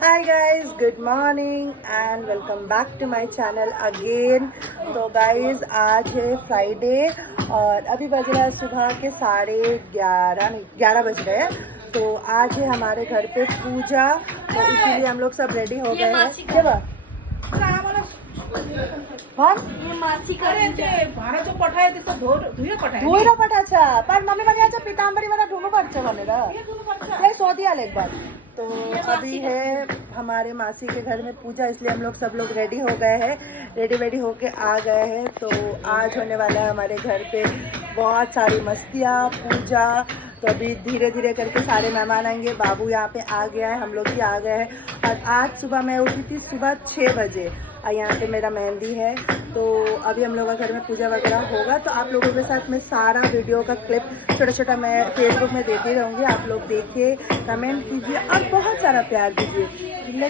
Hi guys, good morning and welcome back to my channel again. तो guys आज है Friday और अभी बज रहा है सुबह के 11:30 नहीं 11 बज रहे हैं। तो आज है हमारे घर पे पूजा, तो इसीलिए हम लोग सब रेडी हो गए हैं। क्या बात? धुइरो पठाचा पर मम्मी बनियाचा पितांबरी वाला ढूंढू पड़ছে भनेर ये सोधियाल एक बार। तो अभी है हमारे मासी के घर में पूजा, इसलिए हम लोग सब लोग रेडी हो गए हैं, रेडी होके आ गए हैं। तो आज होने वाला है हमारे घर पे बहुत सारी मस्तियाँ, पूजा। तो अभी धीरे धीरे करके सारे मेहमान आएंगे। बाबू यहाँ पे आ गया है, हम लोग भी आ गए हैं। और आज सुबह मैं उठी थी सुबह 6 बजे और यहाँ पे मेरा मेहंदी है। तो अभी हम लोगों के घर में पूजा वगैरह होगा, तो आप लोगों के साथ मैं सारा वीडियो का क्लिप छोटा छोटा मैं फेसबुक में देती रहूँगी। आप लोग देखिए, कमेंट कीजिए और बहुत सारा प्यार दीजिए।